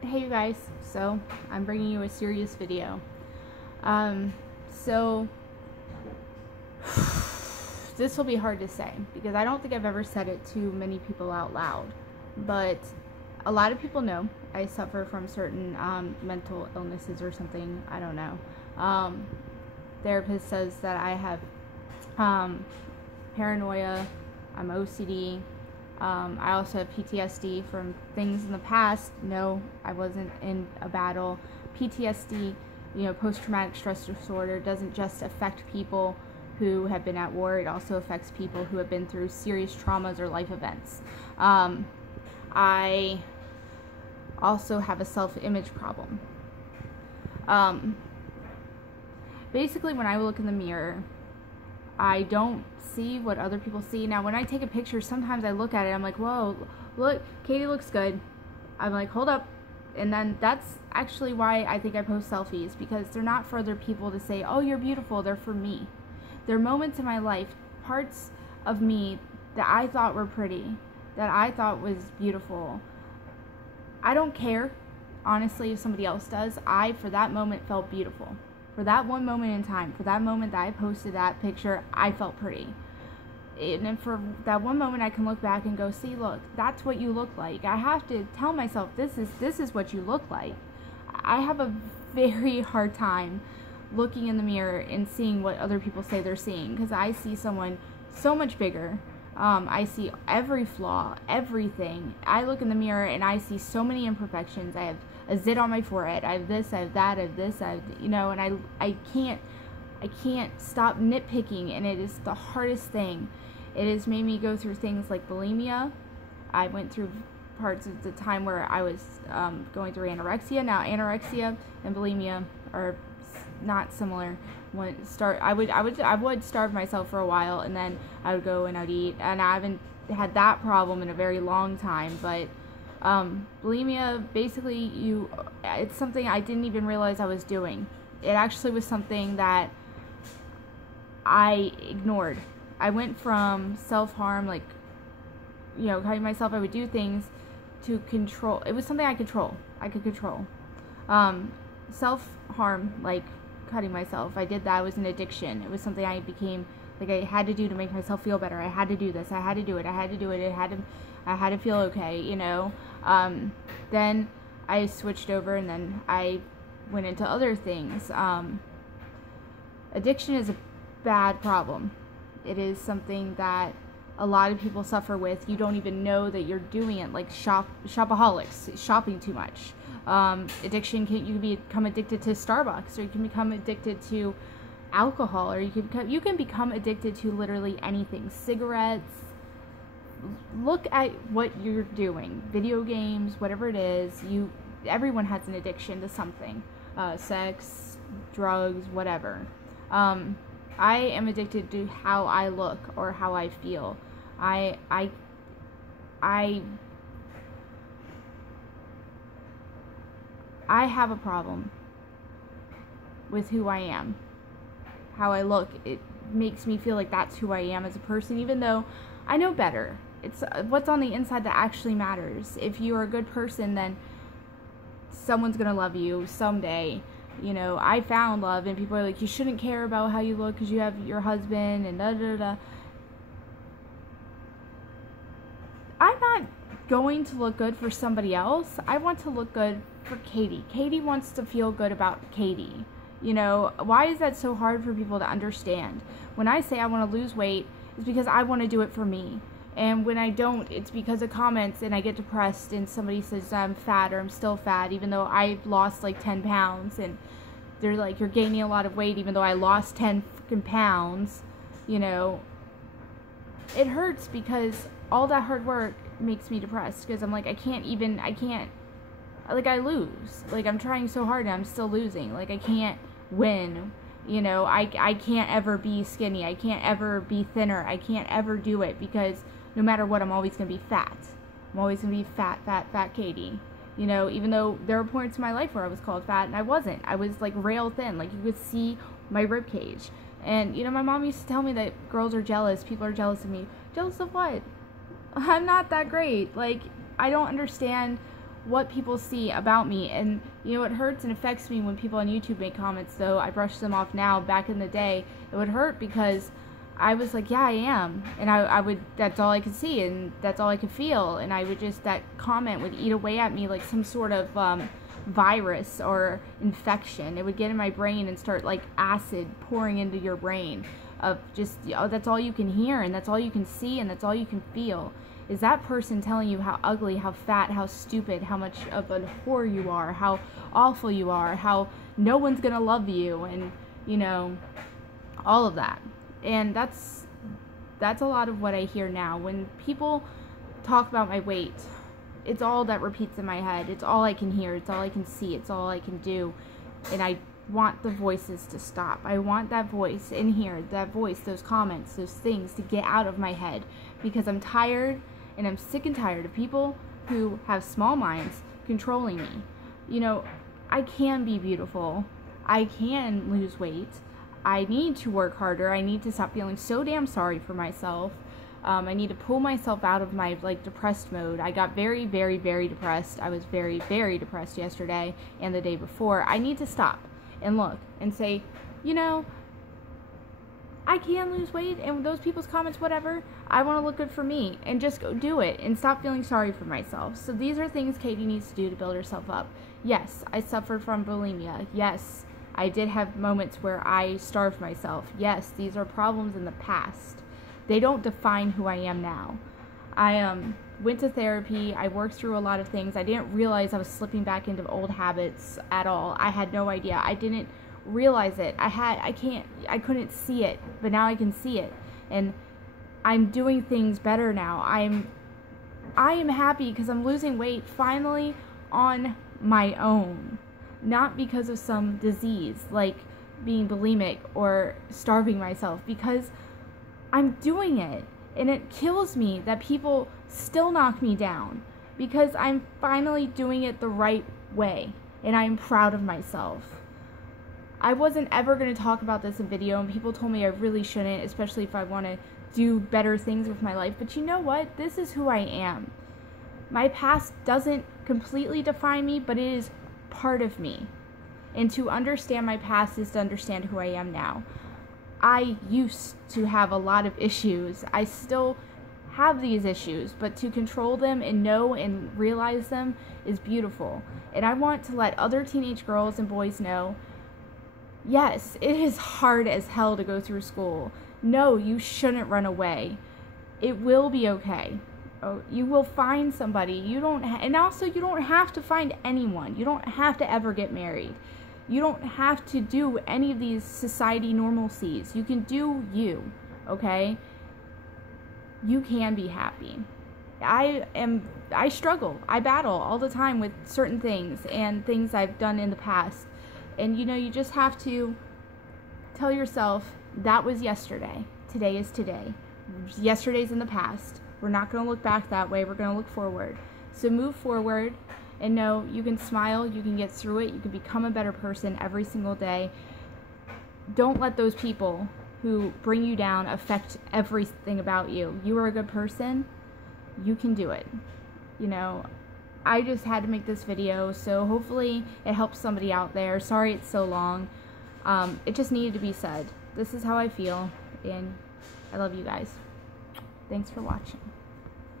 Hey you guys, so I'm bringing you a serious video. So this will be hard to say because I don't think I've ever said it to many people out loud, but a lot of people know I suffer from certain mental illnesses or something. I don't know. Therapist says that I have paranoia, I'm OCD. I also have PTSD from things in the past. No, I wasn't in a battle. PTSD, post-traumatic stress disorder, doesn't just affect people who have been at war. It also affects people who have been through serious traumas or life events. I also have a self-image problem. Basically, when I look in the mirror, I don't see what other people see. Now, when I take a picture, sometimes I look at it, I'm like, whoa, look, Katie looks good. I'm like, hold up. And then that's actually why I think I post selfies, because they're not for other people to say, oh, you're beautiful. They're for me. They're moments in my life, parts of me that I thought were pretty, that I thought was beautiful. I don't care, honestly, if somebody else does. I, for that moment, felt beautiful. For that one moment in time, for that moment that I posted that picture, I felt pretty. And for that one moment, I can look back and go, see, look, that's what you look like. I have to tell myself, this is what you look like. I have a very hard time looking in the mirror and seeing what other people say they're seeing, because I see someone so much bigger. I see every flaw, everything. I look in the mirror and I see so many imperfections. I have a zit on my forehead. I have this, I have that, I have this, I have, and I can't stop nitpicking, and it is the hardest thing. It has made me go through things like bulimia. I went through parts of the time where I was going through anorexia. Now, anorexia and bulimia are not similar. I would starve myself for a while, and then I would go and I'd eat, and I haven't had that problem in a very long time. But bulimia, basically, it's something I didn't even realize I was doing. It actually was something that I ignored. I went from self-harm, like, cutting myself, I would do things to control. It was something I could control. Self-harm, like cutting myself, I did that. It was an addiction. It was something I became, like, I had to do to make myself feel better. I had to do this. I had to do it. I had to do it. I had to feel okay, Then I switched over, and then I went into other things. Addiction is a bad problem. It is something that a lot of people suffer with. You don't even know that you're doing it, like shopaholics, shopping too much. Addiction, you can become addicted to Starbucks, or you can become addicted to alcohol, or you can become addicted to literally anything. Cigarettes. Look at what you're doing. Video games, whatever it is. Everyone has an addiction to something. Sex, drugs, whatever. I am addicted to how I look or how I feel. I have a problem with who I am. How I look, it makes me feel like that's who I am as a person, even though I know better. It's what's on the inside that actually matters. If you're a good person, then someone's gonna love you someday. I found love, and people are like, you shouldn't care about how you look because you have your husband and da da da. I'm not going to look good for somebody else. I want to look good for Katie. Katie wants to feel good about Katie. Why is that so hard for people to understand? When I say I want to lose weight, it's because I want to do it for me. And when I don't, it's because of comments, and I get depressed, and somebody says I'm fat or I'm still fat, even though I've lost like 10 pounds, and they're like, you're gaining a lot of weight, even though I lost 10 fucking pounds. It hurts because all that hard work makes me depressed, because I'm like, I lose. Like, I'm trying so hard and I'm still losing. Like, I can't win. I can't ever be skinny. I can't ever be thinner. I can't ever do it, because no matter what, I'm always going to be fat. I'm always going to be fat Katie. Even though there were points in my life where I was called fat, and I wasn't. I was, like, rail thin. Like, you could see my rib cage. And, my mom used to tell me that girls are jealous. People are jealous of me. Jealous of what? I'm not that great. Like, I don't understand what people see about me. And you know, it hurts and affects me when people on YouTube make comments, though I brush them off now. Back in the day, it would hurt because I was like, yeah, I am, and I would, that's all I could see, and that's all I could feel, and I would just, that comment would eat away at me like some sort of virus or infection. It would get in my brain and start like acid pouring into your brain of just, oh, that's all you can hear, and that's all you can see, and that's all you can feel, is that person telling you how ugly, how fat, how stupid, how much of a whore you are, how awful you are, how no one's gonna love you, and, you know, all of that. And that's a lot of what I hear now. When people talk about my weight, it's all that repeats in my head. It's all I can hear. It's all I can see. It's all I can do. And I want the voices to stop. I want that voice in here, that voice, those comments, those things to get out of my head, because I'm tired, and I'm sick and tired of people who have small minds controlling me. You know, I can be beautiful. I can lose weight. I need to work harder. I need to stop feeling so damn sorry for myself. I need to pull myself out of my like depressed mode. I got very, very, very depressed. I was very, very depressed yesterday and the day before. I need to stop and look and say, you know, I can lose weight, and those people's comments, whatever, I want to look good for me, and just go do it and stop feeling sorry for myself. So these are things Katie needs to do to build herself up. Yes, I suffered from bulimia. Yes, I did have moments where I starved myself. Yes, these are problems in the past. They don't define who I am now. I went to therapy. I worked through a lot of things. I didn't realize I was slipping back into old habits at all. I had no idea. I didn't realize it. I couldn't see it, but now I can see it. And I'm doing things better now. I am happy because I'm losing weight finally on my own. Not because of some disease like being bulimic or starving myself, because I'm doing it, and it kills me that people still knock me down, because I'm finally doing it the right way, and I'm proud of myself. I wasn't ever going to talk about this in video, and people told me I really shouldn't, especially if I want to do better things with my life, but you know what? This is who I am. My past doesn't completely define me, but it is part of me, and to understand my past is to understand who I am now. I used to have a lot of issues. I still have these issues, but to control them and know and realize them is beautiful. And I want to let other teenage girls and boys know, yes, it is hard as hell to go through school. No, you shouldn't run away. It will be okay. Oh, you will find somebody. And also you don't have to find anyone. You don't have to ever get married. You don't have to do any of these society normalcies. You can do you, okay? You can be happy. I struggle. I battle all the time with certain things and things I've done in the past. And you know, you just have to tell yourself, that was yesterday. Today is today. Yesterday's in the past. We're not going to look back that way. We're going to look forward. So move forward and know you can smile, you can get through it, you can become a better person every single day. Don't let those people who bring you down affect everything about you. You are a good person. You can do it. You know, I just had to make this video, so hopefully it helps somebody out there. Sorry it's so long. It just needed to be said. This is how I feel, and I love you guys. Thanks for watching.